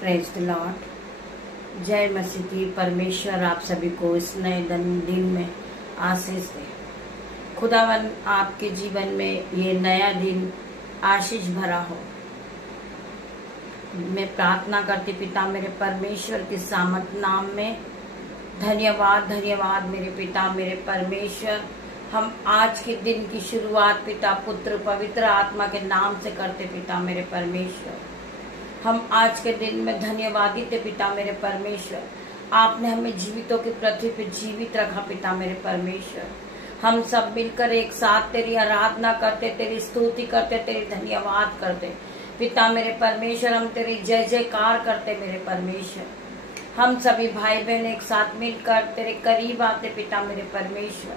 Praise the Lord. जय मसीह की। परमेश्वर आप सभी को इस नए दिन में आशीष दे। खुदावन आपके जीवन में ये नया दिन आशीष भरा हो। मैं प्रार्थना करती पिता मेरे परमेश्वर के सामर्थ नाम में। धन्यवाद धन्यवाद मेरे पिता मेरे परमेश्वर। हम आज के दिन की शुरुआत पिता पुत्र पवित्र आत्मा के नाम से करते पिता मेरे परमेश्वर। हम आज के दिन में धन्यवादित पिता मेरे परमेश्वर। आपने हमें जीवितों की पृथ्वी पे जीवित रखा पिता मेरे परमेश्वर। हम सब मिलकर एक साथ तेरी आराधना करते, तेरी स्तुति करते, तेरी धन्यवाद करते पिता मेरे परमेश्वर। हम तेरी जय जयकार करते मेरे परमेश्वर। हम सभी भाई बहन एक साथ मिलकर तेरे करीब आते पिता मेरे परमेश्वर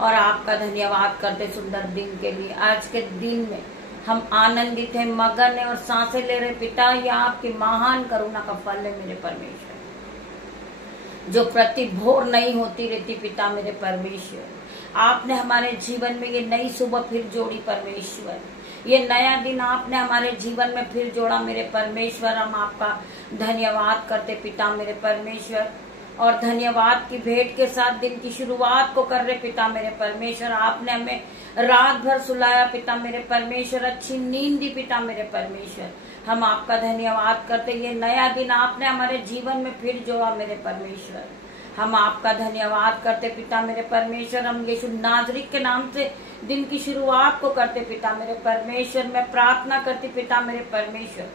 और आपका धन्यवाद करते सुंदर दिन के लिए। आज के दिन में हम आनंदित हैं, मगन हैं और सांसें ले रहे पिता। यह आपकी महान करुणा का फल है मेरे परमेश्वर, जो प्रति भोर नहीं होती रहती पिता मेरे परमेश्वर। आपने हमारे जीवन में ये नई सुबह फिर जोड़ी परमेश्वर। ये नया दिन आपने हमारे जीवन में फिर जोड़ा मेरे परमेश्वर। हम आपका धन्यवाद करते पिता मेरे परमेश्वर और धन्यवाद की भेंट के साथ दिन की शुरुआत को कर रहे पिता मेरे परमेश्वर। आपने हमें रात भर सुलाया पिता मेरे परमेश्वर, अच्छी नींद दी पिता मेरे परमेश्वर। हम आपका धन्यवाद करते। ये नया दिन आपने हमारे जीवन में फिर जोड़ा मेरे परमेश्वर। हम आपका धन्यवाद करते पिता मेरे परमेश्वर। हम यीशु नाज़री के नाम से दिन की शुरुआत को करते पिता मेरे परमेश्वर। मैं प्रार्थना करती पिता मेरे परमेश्वर,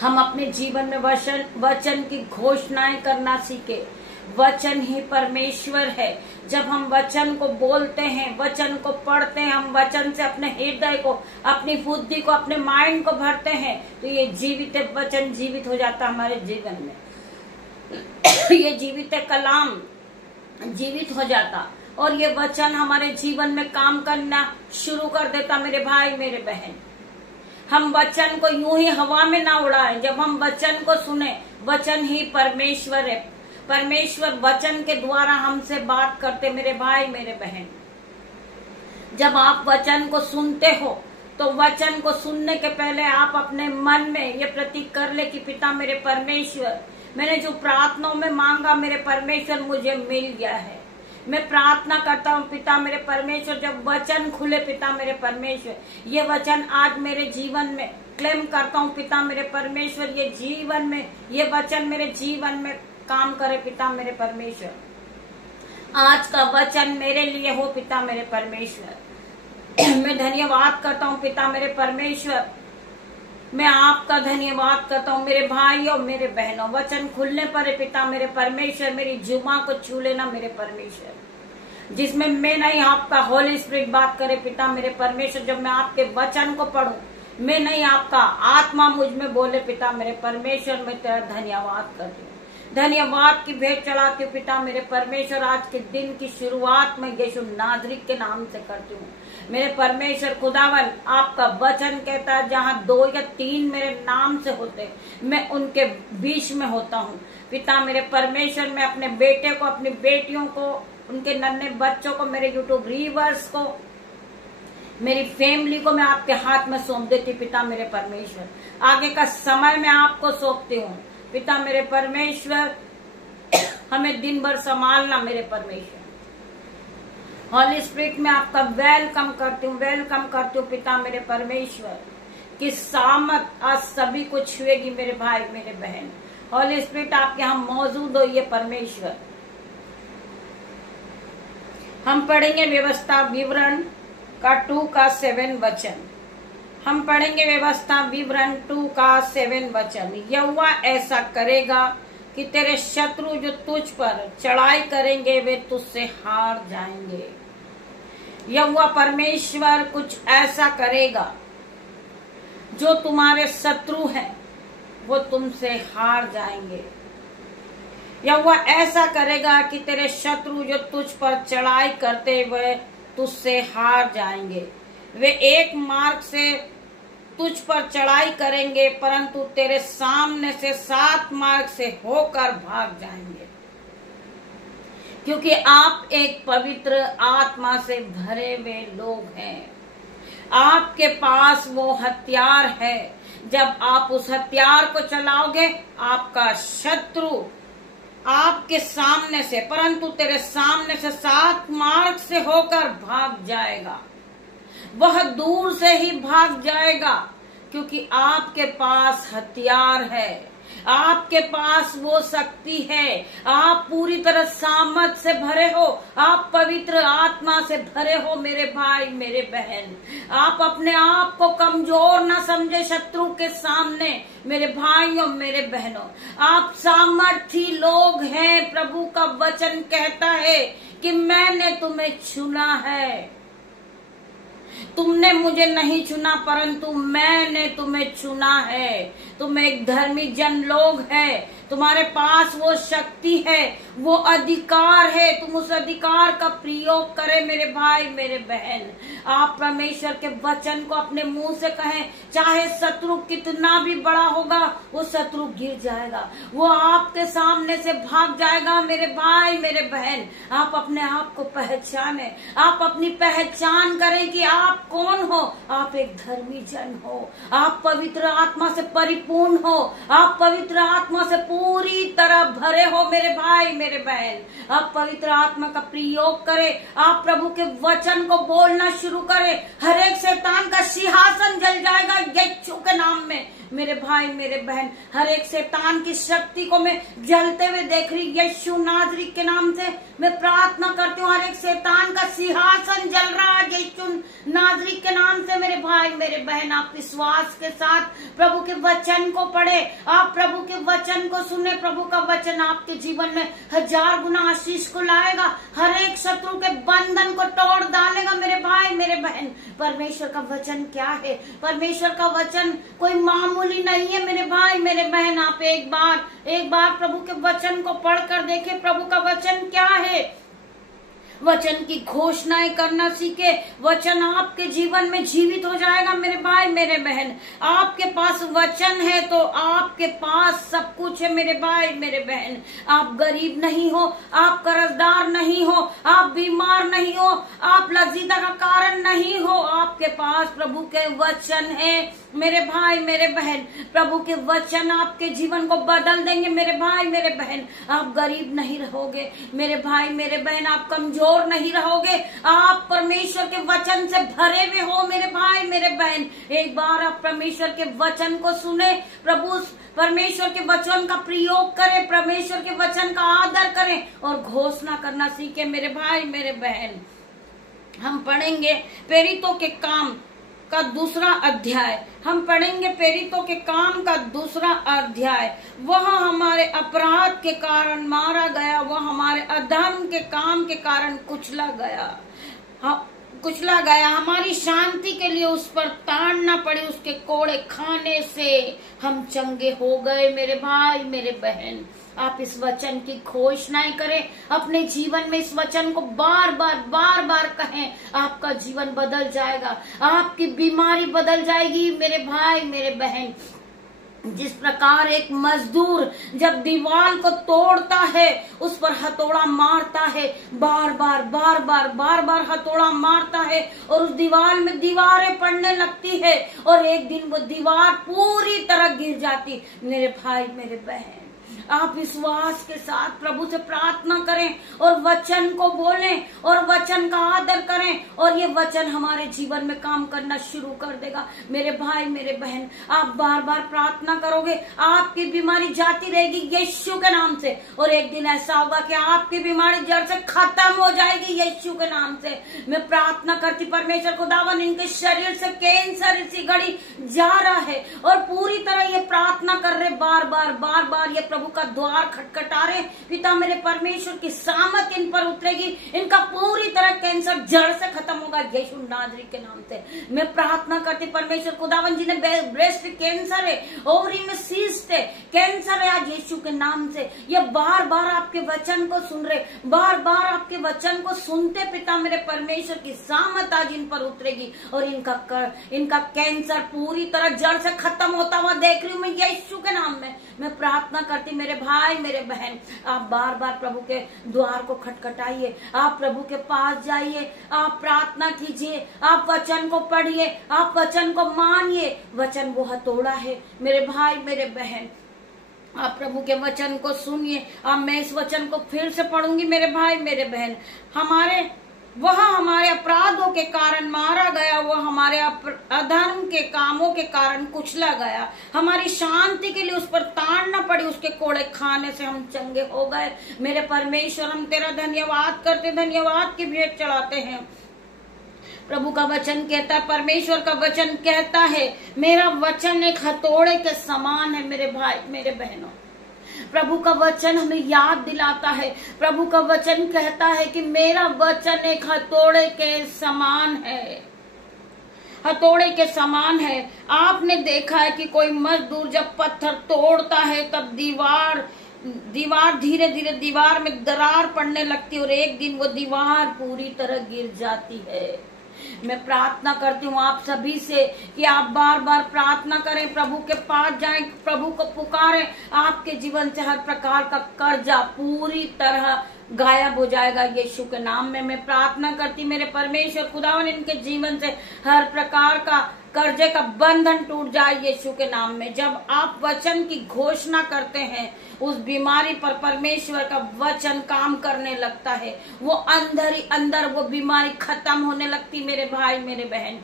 हम अपने जीवन में वचन की घोषणाएं करना सीखे। वचन ही परमेश्वर है। जब हम वचन को बोलते हैं, वचन को पढ़ते हैं, हम वचन से अपने हृदय को, अपनी बुद्धि को, अपने माइंड को भरते हैं, तो ये जीवित वचन जीवित हो जाता हमारे जीवन में। ये जीवित कलाम जीवित हो जाता और ये वचन हमारे जीवन में काम करना शुरू कर देता मेरे भाई मेरे बहन। हम वचन को यूं ही हवा में ना उड़ाएं। जब हम वचन को सुने, वचन ही परमेश्वर है। परमेश्वर वचन के द्वारा हमसे बात करते मेरे भाई मेरे बहन। जब आप वचन को सुनते हो तो वचन को सुनने के पहले आप अपने मन में ये प्रतीक कर ले कि पिता मेरे परमेश्वर, मैंने जो प्रार्थनाओं में मांगा मेरे परमेश्वर मुझे मिल गया है। मैं प्रार्थना करता हूँ पिता मेरे परमेश्वर, जब वचन खुले पिता मेरे परमेश्वर, ये वचन आज मेरे जीवन में क्लेम करता हूँ पिता मेरे परमेश्वर। ये जीवन में ये वचन मेरे जीवन में काम करे पिता मेरे परमेश्वर। आज का वचन मेरे लिए हो पिता मेरे परमेश्वर। मैं धन्यवाद करता हूँ पिता मेरे परमेश्वर। मैं आपका धन्यवाद करता हूँ मेरे भाई और मेरे बहनों। वचन खुलने पर पिता मेरे परमेश्वर मेरी जुमा को छू लेना मेरे परमेश्वर, जिसमें मैं नहीं आपका होली स्पिरिट बात करे पिता मेरे परमेश्वर। जब मैं आपके वचन को पढ़ूं, मैं नहीं आपका आत्मा मुझ में बोले पिता मेरे परमेश्वर। मैं तेरा धन्यवाद करती हूँ, धन्यवाद की भेंट चढ़ाती हूँ पिता मेरे परमेश्वर। आज के दिन की शुरुआत में यीशु नाज़री के नाम से करती हूँ मेरे परमेश्वर। खुदावन आपका वचन कहता है, जहाँ 2 या 3 मेरे नाम से होते मैं उनके बीच में होता हूँ पिता मेरे परमेश्वर। मैं अपने बेटे को, अपनी बेटियों को, उनके नन्हे बच्चों को, मेरे यूट्यूब व्यूअर्स को, मेरी फैमिली को मैं आपके हाथ में सौंप देती पिता मेरे परमेश्वर। आगे का समय मैं आपको सौंपती हूँ पिता मेरे परमेश्वर। हमें दिन भर संभालना मेरे परमेश्वर। हॉली स्पिरिट में आपका वेलकम करती हूँ पिता मेरे परमेश्वर। कि सामत आज सभी को छुएगी मेरे भाई मेरे बहन। हॉली स्पिरिट आप यहाँ मौजूद हो ये परमेश्वर। हम पढ़ेंगे व्यवस्था विवरण का 2 का 7 वचन। हम पढ़ेंगे व्यवस्था विवरण 2 का 7 वचन। यहोवा ऐसा करेगा कि तेरे शत्रु जो तुझ पर चढ़ाई करेंगे वे तुझसे हार जाएंगे। यहोवा परमेश्वर कुछ ऐसा करेगा, जो तुम्हारे शत्रु हैं वो तुमसे हार जाएंगे। यहोवा ऐसा करेगा कि तेरे शत्रु जो तुझ पर चढ़ाई करते हुए तुझसे हार जाएंगे। वे एक मार्ग से तुझ पर चढ़ाई करेंगे, परंतु तेरे सामने से 7 मार्ग से होकर भाग जाएंगे। क्योंकि आप एक पवित्र आत्मा से भरे हुए लोग हैं। आपके पास वो हथियार है। जब आप उस हथियार को चलाओगे, आपका शत्रु आपके सामने से, परंतु तेरे सामने से 7 मार्ग से होकर भाग जाएगा। वह दूर से ही भाग जाएगा, क्योंकि आपके पास हथियार है, आपके पास वो शक्ति है। आप पूरी तरह सामर्थ से भरे हो, आप पवित्र आत्मा से भरे हो मेरे भाई मेरे बहन। आप अपने आप को कमजोर ना समझे शत्रु के सामने मेरे भाइयों मेरे बहनों। आप सामर्थी लोग हैं। प्रभु का वचन कहता है कि मैंने तुम्हें चुना है। तुमने मुझे नहीं चुना, परंतु मैंने तुम्हें चुना है। तुम एक धर्मी जन लोग है। तुम्हारे पास वो शक्ति है, वो अधिकार है। तुम उस अधिकार का प्रयोग करें मेरे भाई मेरे बहन। आप परमेश्वर के वचन को अपने मुंह से कहें। चाहे शत्रु कितना भी बड़ा होगा, वो शत्रु गिर जाएगा, वो आपके सामने से भाग जाएगा मेरे भाई मेरे बहन। आप अपने आप को पहचाने, आप अपनी पहचान करें कि आप कौन हो। आप एक धर्मी जन हो, आप पवित्र आत्मा से परिपूर्ण हो, आप पवित्र आत्मा से पूरी तरह भरे हो मेरे भाई मेरे बहन। आप पवित्र आत्मा का प्रयोग करें, आप प्रभु के वचन को बोलना शुरू करें। हर एक शैतान का सिंहासन जल जाएगा यीशु के नाम में मेरे भाई मेरे बहन। हर एक शैतान की शक्ति को मैं जलते हुए देख रही। यीशु नाजरी के नाम से मैं प्रार्थना करती हूँ, हर एक शैतान का सिंहासन जल रहा है यीशु नाजरी के नाम से मेरे भाई मेरे बहन। आप विश्वास के साथ प्रभु के वचन को पढ़े, आप प्रभु के वचन को सुने। प्रभु का वचन आपके जीवन में 1000 गुना आशीष को लाएगा। हर एक शत्रु के बंधन को तोड़ डालेगा मेरे भाई मेरे बहन। परमेश्वर का वचन क्या है? परमेश्वर का वचन कोई मामूली नहीं है मेरे भाई मेरे बहन। आप एक बार प्रभु के वचन को पढ़कर देखें, प्रभु का वचन क्या है। वचन की घोषणाएं करना सीखे। वचन आपके जीवन में जीवित हो जाएगा मेरे भाई मेरे बहन। आपके पास वचन है तो आपके पास सब कुछ है मेरे भाई मेरे बहन। आप गरीब नहीं हो, आप कर्जदार नहीं हो, आप बीमार नहीं हो, आप लज्जिता का कारण नहीं हो। आपके पास प्रभु के वचन है मेरे भाई मेरे बहन। प्रभु के वचन आपके जीवन को बदल देंगे मेरे भाई मेरे बहन। आप गरीब नहीं रहोगे मेरे भाई मेरे बहन, आप कमजोर नहीं रहोगे। आप परमेश्वर के वचन से भरे हुए हो मेरे भाई मेरे बहन। एक बार आप परमेश्वर के वचन को सुने, प्रभु परमेश्वर के वचन का प्रयोग करें, परमेश्वर के वचन का आदर करें और घोषणा करना सीखे मेरे भाई मेरे बहन। हम पढ़ेंगे प्रेरितों के काम का 2 अध्याय। हम पढ़ेंगे प्रेरितों के काम का 2 अध्याय। वह हमारे अपराध के कारण मारा गया, वह हमारे अधर्म के काम के कारण कुचला गया। हमारी शांति के लिए उस पर ताड़ना पड़ी, उसके कोड़े खाने से हम चंगे हो गए मेरे भाई मेरे बहन। आप इस वचन की घोषणाएं करें, अपने जीवन में इस वचन को बार बार कहें। आपका जीवन बदल जाएगा, आपकी बीमारी बदल जाएगी मेरे भाई मेरे बहन। जिस प्रकार एक मजदूर जब दीवार को तोड़ता है, उस पर हथौड़ा मारता है, बार बार हथौड़ा मारता है और उस दीवार में दीवारें पड़ने लगती है और एक दिन वो दीवार पूरी तरह गिर जाती। मेरे भाई मेरे बहन, आप विश्वास के साथ प्रभु से प्रार्थना करें और वचन को बोलें और वचन का आदर करें और ये वचन हमारे जीवन में काम करना शुरू कर देगा मेरे भाई मेरे बहन। आप बार बार प्रार्थना करोगे, आपकी बीमारी जाती रहेगी यीशु के नाम से और एक दिन ऐसा होगा कि आपकी बीमारी जड़ से खत्म हो जाएगी यीशु के नाम से। मैं प्रार्थना करती परमेश्वर खुदावन, इनके शरीर से कैंसर इसी घड़ी जा रहा है और पूरी तरह ये प्रार्थना कर रहे बार बार ये प्रभु का द्वार खटखटा रहे। पिता मेरे परमेश्वर की सामर्थ इन पर उतरेगी, इनका पूरी तरह कैंसर जड़ से खत्म होगा यीशु नाजरी के नाम से। मैं प्रार्थना करती परमेश्वर खुदावन, जिन्हें ब्रेस्ट कैंसर है, ओवरी में सीस्ट है, कैंसर है, आज यीशु के नाम से ये बार बार आपके वचन को सुन रहे, बार बार आपके वचन को सुनते पिता मेरे परमेश्वर की सामर्थ आज इन पर उतरेगी और इनका कैंसर पूरी तरह जड़ से खत्म होता हुआ देख रही हूँ मैं यीशु के नाम में। मैं प्रार्थना करती मेरे भाई मेरे बहन, आप बार बार प्रभु के द्वार को खटखटाइए, आप प्रभु के पास जाइए, आप प्रार्थना कीजिए, आप वचन को पढ़िए, आप वचन को मानिए। वचन वो हथौड़ा है मेरे भाई मेरे बहन, आप प्रभु के वचन को सुनिए। अब मैं इस वचन को फिर से पढ़ूंगी मेरे भाई मेरे बहन। वह हमारे अपराधों के कारण मारा गया, वह हमारे अधर्म के कामों के कारण कुचला गया, हमारी शांति के लिए उस पर ताड़ न पड़ी, उसके कोड़े खाने से हम चंगे हो गए। मेरे परमेश्वर, हम तेरा धन्यवाद करते, धन्यवाद की भेंट चढ़ाते हैं। प्रभु का वचन कहता है, परमेश्वर का वचन कहता है, मेरा वचन एक हथौड़े के समान है। मेरे भाई मेरे बहनों, प्रभु का वचन हमें याद दिलाता है, प्रभु का वचन कहता है कि मेरा वचन एक हथौड़े के समान है, हथौड़े के समान है। आपने देखा है कि कोई मजदूर जब पत्थर तोड़ता है तब दीवार धीरे धीरे दीवार में दरार पड़ने लगती है और एक दिन वो दीवार पूरी तरह गिर जाती है। मैं प्रार्थना करती हूँ आप सभी से कि आप बार बार प्रार्थना करें, प्रभु के पास जाएं, प्रभु को पुकारें। आपके जीवन से हर प्रकार का कर्जा पूरी तरह गायब हो जाएगा यीशु के नाम में। मैं प्रार्थना करती मेरे परमेश्वर खुदावन, इनके जीवन से हर प्रकार का कर्जे का बंधन टूट जाए यीशु के नाम में। जब आप वचन की घोषणा करते हैं, उस बीमारी पर परमेश्वर का वचन काम करने लगता है, वो अंदर ही अंदर वो बीमारी खत्म होने लगती मेरे भाई मेरे बहन।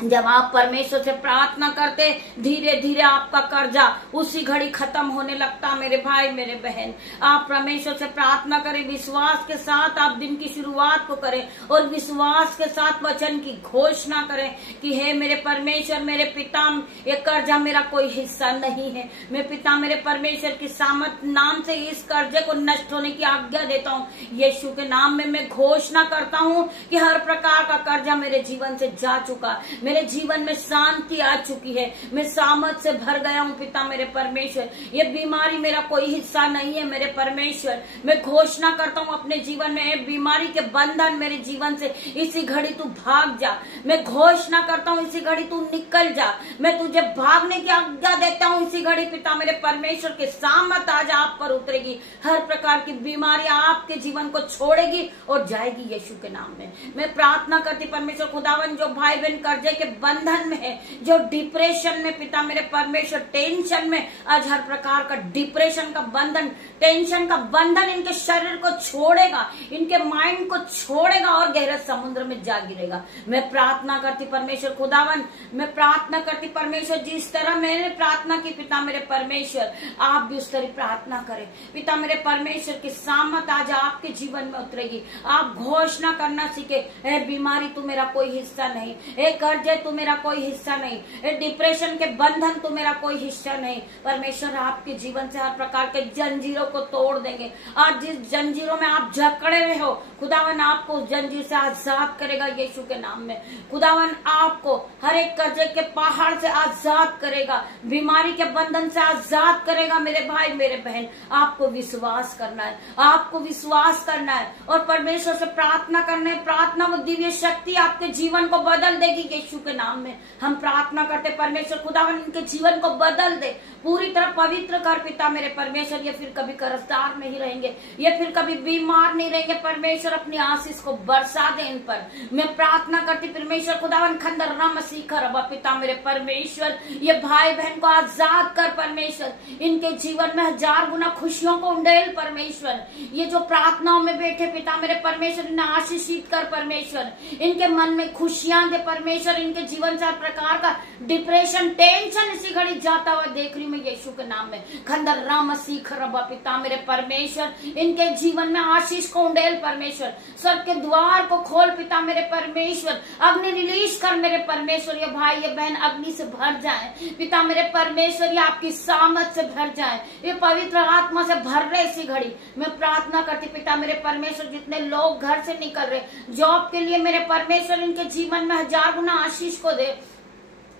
जब आप परमेश्वर से प्रार्थना करते, धीरे धीरे आपका कर्जा उसी घड़ी खत्म होने लगता मेरे भाई मेरे बहन। आप परमेश्वर से प्रार्थना करें, विश्वास के साथ आप दिन की शुरुआत को करें और विश्वास के साथ वचन की घोषणा करें कि हे मेरे परमेश्वर मेरे पिता, ये कर्जा मेरा कोई हिस्सा नहीं है। मैं पिता मेरे परमेश्वर की सामर्थ नाम से इस कर्जे को नष्ट होने की आज्ञा देता हूँ यीशु के नाम में। मैं घोषणा करता हूँ कि हर प्रकार का कर्जा मेरे जीवन से जा चुका, मेरे जीवन में शांति आ चुकी है, मैं सामर्थ से भर गया हूँ पिता मेरे परमेश्वर। ये बीमारी मेरा कोई हिस्सा नहीं है मेरे परमेश्वर। मैं घोषणा करता हूँ अपने जीवन में बीमारी के बंधन मेरे जीवन से इसी घड़ी तू भाग जा। मैं घोषणा करता हूँ इसी घड़ी तू निकल जा। मैं तुझे भागने की आज्ञा देता हूँ इसी घड़ी पिता मेरे परमेश्वर के सामर्थ आज आप पर उतरेगी। हर प्रकार की बीमारी आपके जीवन को छोड़ेगी और जाएगी यीशु के नाम में। मैं प्रार्थना करती परमेश्वर खुदावन, जो भाई बहन कर्जे के बंधन में है, जो डिप्रेशन में पिता मेरे परमेश्वर, टेंशन में, आज हर प्रकार का डिप्रेशन का बंधन, टेंशन का बंधन इनके शरीर को छोड़ेगा, इनके माइंड को छोड़ेगा और गहरे समुद्र में जा गिरेगा। मैं प्रार्थना करती परमेश्वर खुदावन, मैं प्रार्थना करती परमेश्वर, जिस तरह मैंने प्रार्थना की पिता मेरे परमेश्वर, आप भी उस तरह प्रार्थना करें पिता मेरे परमेश्वर की सामर्थ आज आपके जीवन में उतरेगी। आप घोषणा करना सीखे, ए बीमारी तू मेरा कोई हिस्सा नहीं, ए कर्जे तू मेरा कोई हिस्सा नहीं, ए डिप्रेशन के बंधन तू मेरा कोई हिस्सा नहीं। परमेश्वर आपके जीवन से हर प्रकार के जंजीरों को तोड़ देंगे। आज जिस जंजीरों में आप जकड़े हुए हो, खुदावन आपको उस जंजीर से आजाद करेगा यीशु के नाम में। खुदावन आपको हर एक कर्जे के पहाड़ से आजाद करेगा, बीमारी के बंधन से आजाद करेगा मेरे भाई मेरे बहन। आपको विश्वास करना है, आपको विश्वास करना है और परमेश्वर से प्रार्थना करना है। प्रार्थना वो दिव्य शक्ति आपके जीवन को बदल देगी यीशु के नाम में। हम प्रार्थना करते परमेश्वर खुदावन इनके जीवन को बदल दे, पूरी तरह पवित्र कर पिता मेरे परमेश्वर। ये फिर कभी कर्जदार नहीं रहेंगे, ये फिर कभी बीमार नहीं रहेंगे परमेश्वर। अपनी आशीष को बरसा दे इन पर। मैं प्रार्थना करती परमेश्वर खुदावन, खंडर राम सीखर अब पिता मेरे परमेश्वर, ये भाई बहन को आजाद कर परमेश्वर। इनके जीवन में हजार गुना खुशियों को उंडेल परमेश्वर। ये जो प्रार्थनाओं में बैठे पिता मेरे परमेश्वर, इन्हें आशीषित कर परमेश्वर। इनके मन में खुशियां दे परमेश्वर। इनके जीवन से हर प्रकार का डिप्रेशन, टेंशन इसी घड़ी जाता हुआ देख रही मैं यीशु के नाम में। खंडर राम सीखर अब पिता मेरे परमेश्वर, इनके जीवन में आशीष को उंडेल परमेश्वर। स्वर्ग के द्वार को खोल पिता मेरे परमेश्वर। अग्नि रिलीज कर मेरे परमेश्वर। ये भाई ये बहन अग्नि से भर जाए पिता मेरे परमेश्वर, ये आपकी सामर्थ से भर जाए, ये पवित्र आत्मा से भर रहे इसी घड़ी। मैं प्रार्थना करती पिता मेरे परमेश्वर, जितने लोग घर से निकल रहे जॉब के लिए मेरे परमेश्वर, इनके जीवन में हजार गुना आशीष को दे।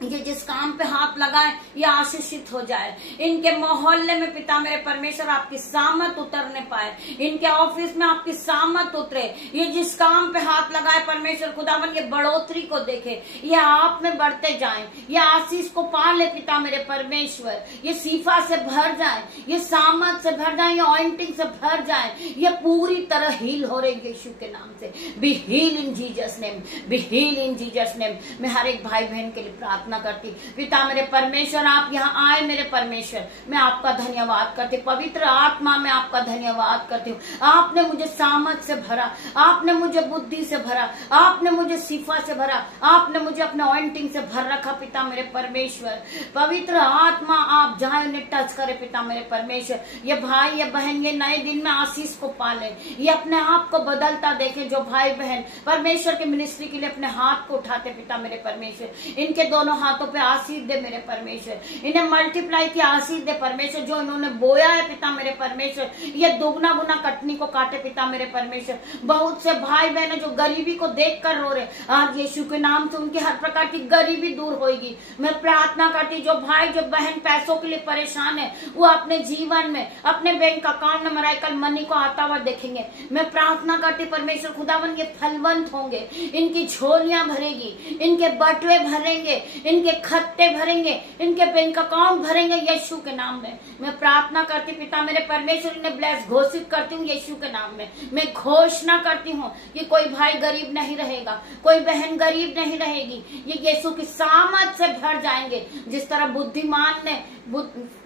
ये जिस काम पे हाथ लगाए ये आशीषित हो जाए। इनके मोहल्ले में पिता मेरे परमेश्वर आपकी सामत उतरने पाए, इनके ऑफिस में आपकी सामत उतरे। ये जिस काम पे हाथ लगाए परमेश्वर खुदावन ये बढ़ोतरी को देखे, ये आप में बढ़ते जाएं, ये आशीष को पा ले पिता मेरे परमेश्वर। ये सीफा से भर जाए, ये सामत से भर जाए, ये ऑइंटिंग से भर जाए, ये पूरी तरह हील हो रहे यीशु के नाम से। Be heal in Jesus name, be heal in Jesus name. मैं हर एक भाई बहन के लिए प्रार्थना करती पिता मेरे परमेश्वर, आप यहाँ आए मेरे परमेश्वर, मैं आपका धन्यवाद करती। पवित्र आत्मा में आपका धन्यवाद करती हूँ। आपने मुझे सामर्थ से भरा, आपने मुझे बुद्धि से भरा, आपने मुझे सिफा से भरा, आपने मुझे अपने ऑइंटिंग से भर रखा पिता मेरे परमेश्वर। पवित्र आत्मा आप जहाँ उन्हें टच करे पिता मेरे परमेश्वर, ये भाई ये बहन ये नए दिन में आशीष को पाले, ये अपने आप को बदलता देखे। जो भाई बहन परमेश्वर के मिनिस्ट्री के लिए अपने हाथ को उठाते पिता मेरे परमेश्वर, इनके दोनों हाथों पे आशीष दे मेरे परमेश्वर, इन्हें मल्टीप्लाई की आशीष दे परमेश्वर। जो इन्होंने बोया है पिता मेरे परमेश्वर, ये दोगुना गुना कटनी को काटे पिता मेरे परमेश्वर। बहुत से भाई बहन जो गरीबी को देख कर रो रहे, आज यीशु के नाम से उनकी हर प्रकार की गरीबी दूर होगी। मैं प्रार्थना करती जो भाई जो बहन पैसों के लिए परेशान है, वो अपने जीवन में अपने बैंक अकाउंट नंबर आईकल मनी को आता हुआ देखेंगे। मैं प्रार्थना करती परमेश्वर खुदावन ये फलवंत होंगे, इनकी झोलियां भरेगी, इनके बटुए भरेंगे, इनके खत्ते भरेंगे, इनके बैंक अकाउंट भरेंगे यीशु के नाम में। मैं प्रार्थना करती पिता मेरे परमेश्वर, इन्हें ब्लेस घोषित करती हूँ यीशु के नाम में। मैं घोषणा करती हूँ कि कोई भाई गरीब नहीं रहेगा, कोई बहन गरीब नहीं रहेगी। ये यीशु की सामर्थ से भर जाएंगे। जिस तरह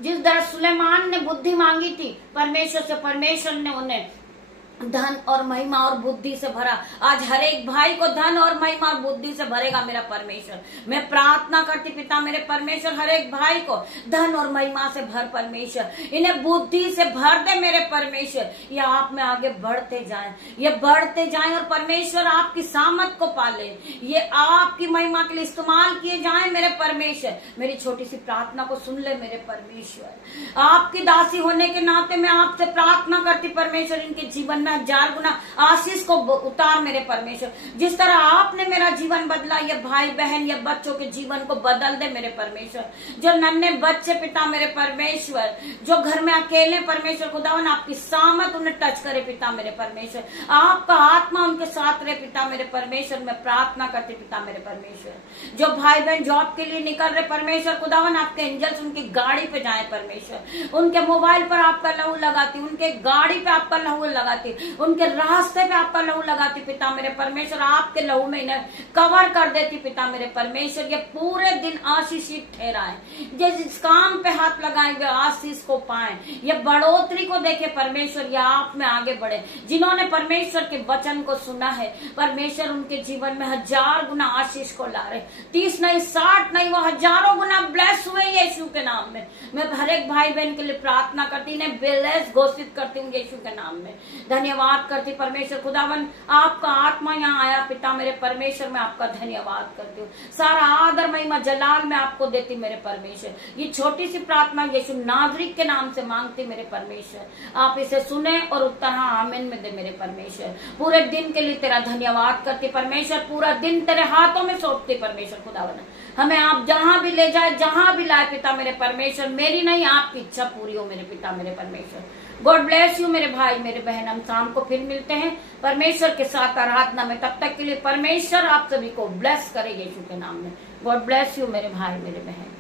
जिस तरह सुलेमान ने बुद्धि मांगी थी परमेश्वर से, परमेश्वर ने उन्हें धन और महिमा और बुद्धि से भरा। आज हर एक भाई को धन और महिमा और बुद्धि से भरेगा मेरा परमेश्वर। मैं प्रार्थना करती पिता मेरे परमेश्वर, हर एक भाई को धन और महिमा से भर परमेश्वर, इन्हें बुद्धि से भर दे मेरे परमेश्वर। ये आप में आगे बढ़ते जाएं, ये बढ़ते जाएं और परमेश्वर आपकी सामर्थ को पाले, ये आपकी महिमा के लिए इस्तेमाल किए जाएं मेरे परमेश्वर। मेरी छोटी सी प्रार्थना को सुन ले मेरे परमेश्वर। आपकी दासी होने के नाते मैं आपसे प्रार्थना करती परमेश्वर, इनके जीवन में 1000 गुना आशीष को उतार मेरे परमेश्वर। जिस तरह आपने मेरा जीवन बदला, ये भाई बहन ये बच्चों के जीवन को बदल दे मेरे परमेश्वर। जो नन्हे बच्चे पिता मेरे परमेश्वर, जो घर में अकेले परमेश्वर खुदावन आपकी सामर्थ उन्हें टच करे पिता मेरे परमेश्वर, आपका आत्मा उनके साथ रहे पिता मेरे परमेश्वर। मैं प्रार्थना करती पिता मेरे परमेश्वर, जो भाई बहन जॉब के लिए निकल रहे परमेश्वर खुदावन, आपके एंजल्स उनकी गाड़ी पे जाए परमेश्वर, उनके मोबाइल पर आपका लहू लगाती, उनके गाड़ी पे आपका लहू लगाती, उनके रास्ते पे आपका लहू लगाती पिता मेरे परमेश्वर। आपके लहू में इन्हें कवर कर देती पिता मेरे परमेश्वर। ये पूरे दिन आशीषित ठहराए, जिस काम पे हाथ लगाए वे आशीष को पाए, ये बढ़ोतरी को देखे परमेश्वर, ये आप में आगे बढ़े। जिन्होंने परमेश्वर के वचन को सुना है परमेश्वर, उनके जीवन में 1000 गुना आशीष को ला रहे, 30 नहीं 60 नहीं, वो हजारों गुना ब्लेस हुए यीशु के नाम में। मैं हर एक भाई बहन के लिए प्रार्थना करती, इन्हें ब्लेस घोषित करती हूँ यीशु के नाम में। धन्यवाद करती परमेश्वर खुदावन, आपका आत्मा यहाँ आया पिता मेरे परमेश्वर, मैं आपका धन्यवाद करती हूँ। सारा आदर महिमा जलाल मैं आपको देती मेरे परमेश्वर। ये छोटी सी प्रार्थना यीशु नाजरीक के नाम से मांगती मेरे परमेश्वर, आप इसे सुने और उत्तर हाँ आमीन में दे मेरे परमेश्वर। पूरे दिन के लिए तेरा धन्यवाद करती परमेश्वर, पूरा दिन तेरे हाथों में सौंपती परमेश्वर खुदावन। हमें आप जहां भी ले जाए, जहां भी लाए पिता मेरे परमेश्वर, मेरी नहीं आपकी इच्छा पूरी हो मेरे पिता मेरे परमेश्वर। गॉड ब्लेस यू मेरे भाई मेरे बहन। हम शाम को फिर मिलते हैं परमेश्वर के साथ आराधना में। तब तक के लिए परमेश्वर आप सभी को ब्लेस करे यीशु के नाम में। गॉड ब्लेस यू मेरे भाई मेरे बहन।